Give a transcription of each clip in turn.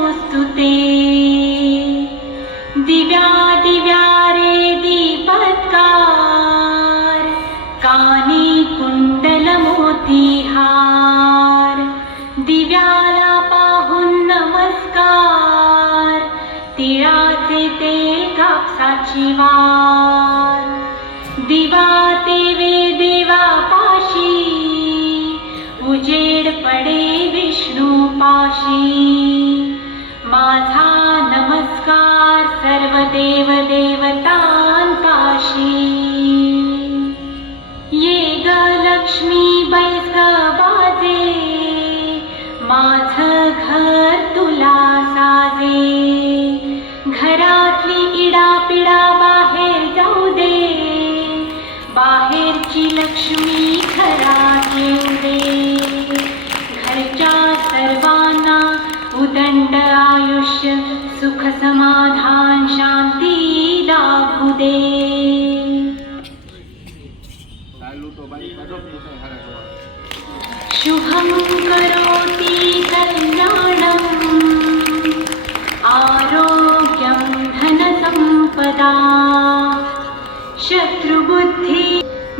नमोस्तुते। दिव्या दिव्या रे दीपत्कार, कानी कुंडल मोतीहार, दिव्याला पाहून नमस्कार, तिळाचे तेल कापसाची वार, दिवा तेवे देवा पाशी, उजेड पडे विष्णू पाशी, माझा नमस्कार सर्व देव देवतांपाशी। ये ग लक्ष्मी बैस ग बाजे, माझं घर तुला साजे, घरातली इडापिडा बाहेर जाऊ दे, बाहेरची लक्ष्मी घरात येऊ दे, घरच्या सर्वांना उदंड आयुष्य सुख समाधान शांती लाभू दे। शुभं करोति कल्याणम्, आरोग्यं धनसम्पदा, शत्रुबुद्धि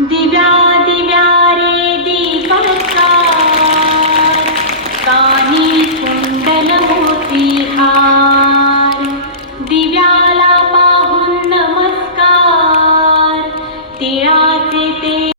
दिव्या दिव्या रे दीपत्कार,